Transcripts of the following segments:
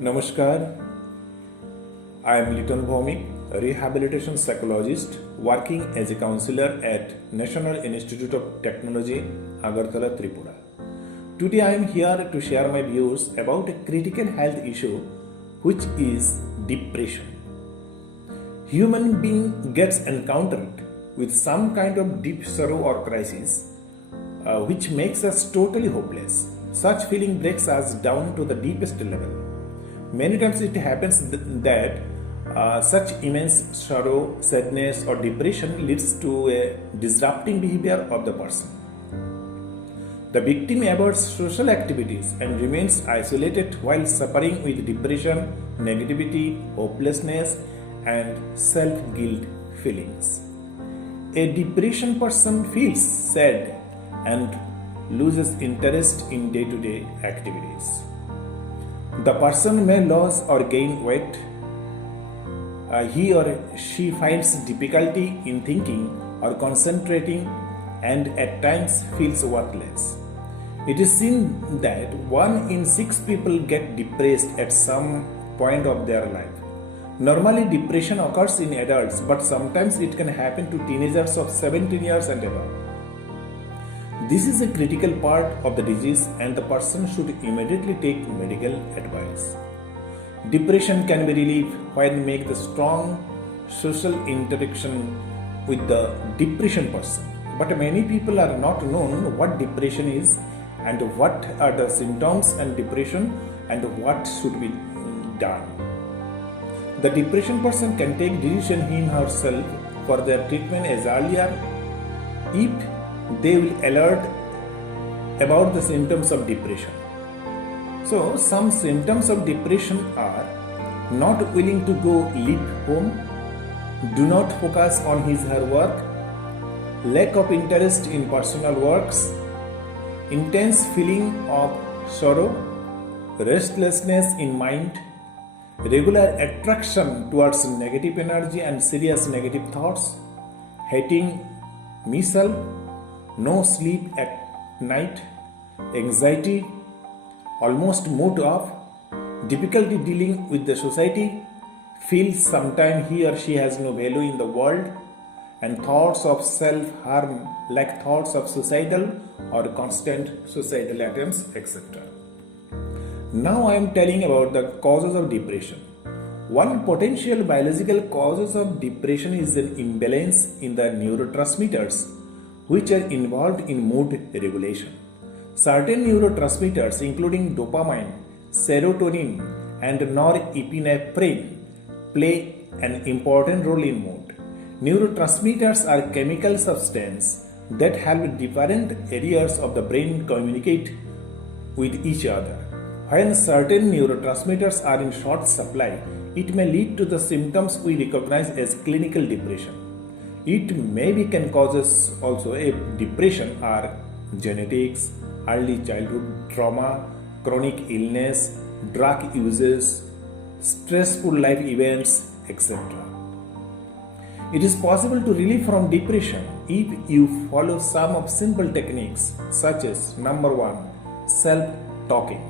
Namaskar, I am Liton Bhaumik, a rehabilitation psychologist working as a counselor at National Institute of Technology, Agartala, Tripura. Today I am here to share my views about a critical health issue which is depression. Human being gets encountered with some kind of deep sorrow or crisis which makes us totally hopeless. Such feeling breaks us down to the deepest level. Many times it happens that such immense sorrow, sadness or depression leads to a disrupting behavior of the person. The victim avoids social activities and remains isolated while suffering with depression, negativity, hopelessness and self-guilt feelings. A depression person feels sad and loses interest in day-to-day activities. The person may lose or gain weight. He or she finds difficulty in thinking or concentrating and at times feels worthless. It is seen that 1 in 6 people get depressed at some point of their life. Normally, depression occurs in adults, but sometimes it can happen to teenagers of 17 years and above. This is a critical part of the disease and the person should immediately take medical advice. Depression can be relieved when make the strong social interaction with the depression person. But many people are not known what depression is and what are the symptoms and depression and what should be done. The depression person can take decision him herself for their treatment as earlier if they will alert about the symptoms of depression. So, some symptoms of depression are not willing to go leave home, do not focus on his her work, lack of interest in personal works, intense feeling of sorrow, restlessness in mind, regular attraction towards negative energy and serious negative thoughts, hating myself, no sleep at night, anxiety, almost mood off, difficulty dealing with the society, feels sometimes he or she has no value in the world, and thoughts of self-harm like thoughts of suicidal or constant suicidal attempts, etc. Now I am telling about the causes of depression. One potential biological causes of depression is an imbalance in the neurotransmitters which are involved in mood regulation. Certain neurotransmitters including dopamine, serotonin and norepinephrine play an important role in mood. Neurotransmitters are chemical substances that help different areas of the brain communicate with each other. When certain neurotransmitters are in short supply, it may lead to the symptoms we recognize as clinical depression. It maybe can causes also a depression are genetics, early childhood trauma, chronic illness, drug uses, stressful life events, etc. It is possible to relieve from depression if you follow some of simple techniques such as number 1, self-talking.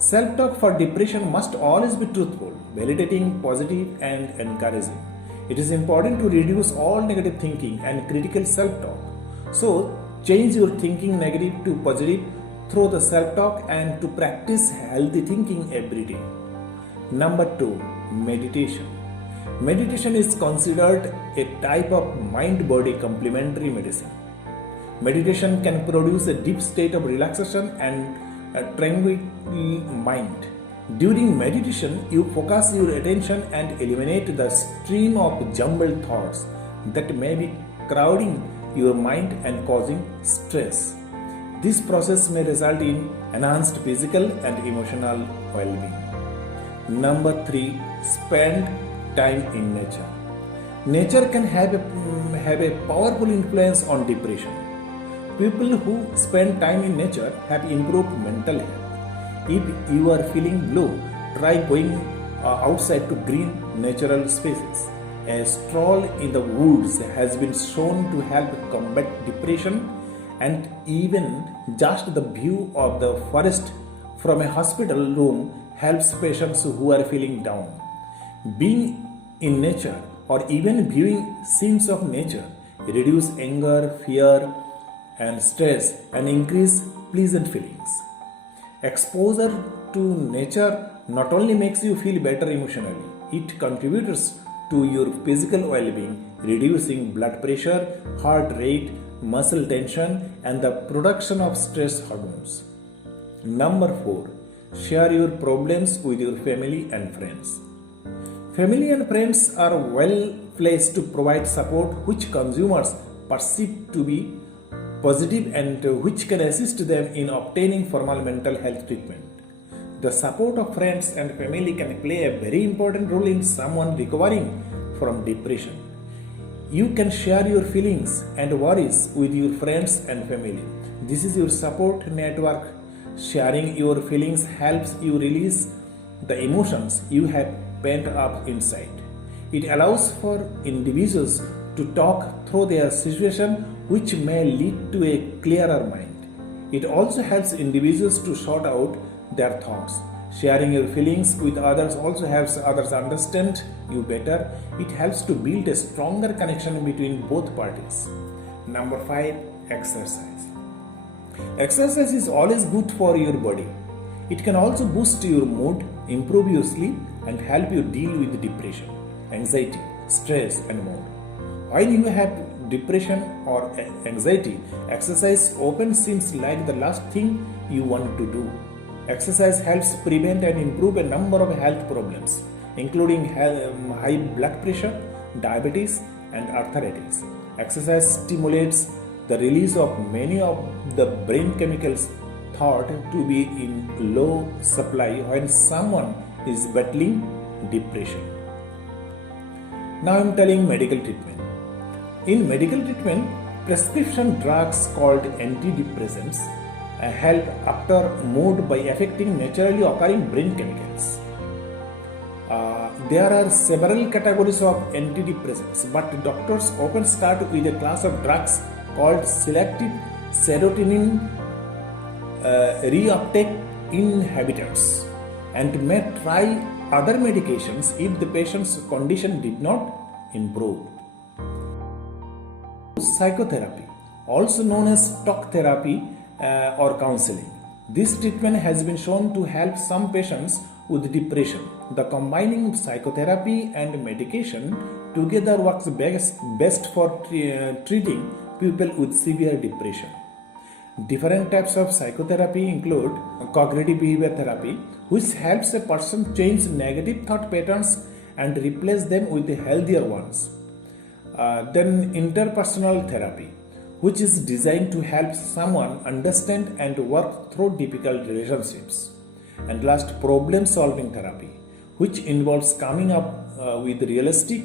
Self-talk for depression must always be truthful, validating, positive and encouraging. It is important to reduce all negative thinking and critical self-talk. So, change your thinking negative to positive through the self-talk and to practice healthy thinking every day. Number 2, meditation. Meditation is considered a type of mind-body complementary medicine. Meditation can produce a deep state of relaxation and a tranquil mind. During meditation, you focus your attention and eliminate the stream of jumbled thoughts that may be crowding your mind and causing stress. This process may result in enhanced physical and emotional well-being. Number 3, spend time in nature. Nature can have a powerful influence on depression. People who spend time in nature have improved mental health. If you are feeling low, try going outside to green natural spaces. A stroll in the woods has been shown to help combat depression, and even just the view of the forest from a hospital room helps patients who are feeling down. Being in nature or even viewing scenes of nature reduce anger, fear, and stress and increase pleasant feelings. Exposure to nature not only makes you feel better emotionally, it contributes to your physical well-being, reducing blood pressure, heart rate, muscle tension, and the production of stress hormones. Number 4. Share your problems with your family and friends. Family and friends are well placed to provide support which consumers perceive to be positive and which can assist them in obtaining formal mental health treatment. The support of friends and family can play a very important role in someone recovering from depression. You can share your feelings and worries with your friends and family. This is your support network. Sharing your feelings helps you release the emotions you have pent up inside. It allows for individuals to talk through their situation, which may lead to a clearer mind. It also helps individuals to sort out their thoughts. Sharing your feelings with others also helps others understand you better. It helps to build a stronger connection between both parties. Number 5. Exercise. Exercise is always good for your body. It can also boost your mood, improve your sleep, and help you deal with depression, anxiety, stress, and more. When you have depression or anxiety, exercise often seems like the last thing you want to do. Exercise helps prevent and improve a number of health problems, including high blood pressure, diabetes, and arthritis. Exercise stimulates the release of many of the brain chemicals thought to be in low supply when someone is battling depression. Now I am telling medical treatment. In medical treatment, prescription drugs called antidepressants help after mood by affecting naturally occurring brain chemicals. There are several categories of antidepressants, but doctors often start with a class of drugs called selective serotonin reuptake inhibitors and may try other medications if the patient's condition did not improve. Psychotherapy, also known as talk therapy or counseling. This treatment has been shown to help some patients with depression. The combining psychotherapy and medication together works best for treating people with severe depression. Different types of psychotherapy include cognitive behavior therapy, which helps a person change negative thought patterns and replace them with healthier ones. Then interpersonal therapy, which is designed to help someone understand and work through difficult relationships. And last, problem solving therapy, which involves coming up with realistic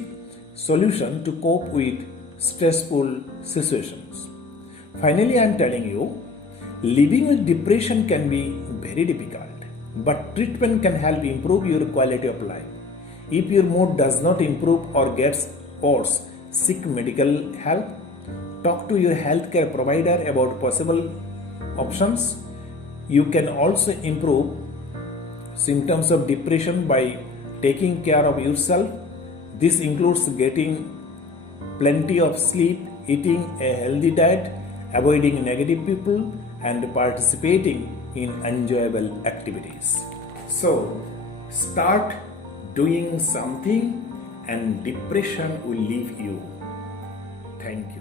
solution to cope with stressful situations. Finally, I am telling you, living with depression can be very difficult, but treatment can help improve your quality of life. If your mood does not improve or gets worse, seek medical help. Talk to your healthcare provider about possible options. You can also improve symptoms of depression by taking care of yourself. This includes getting plenty of sleep, eating a healthy diet, avoiding negative people, and participating in enjoyable activities. So, start doing something and depression will leave you. Thank you.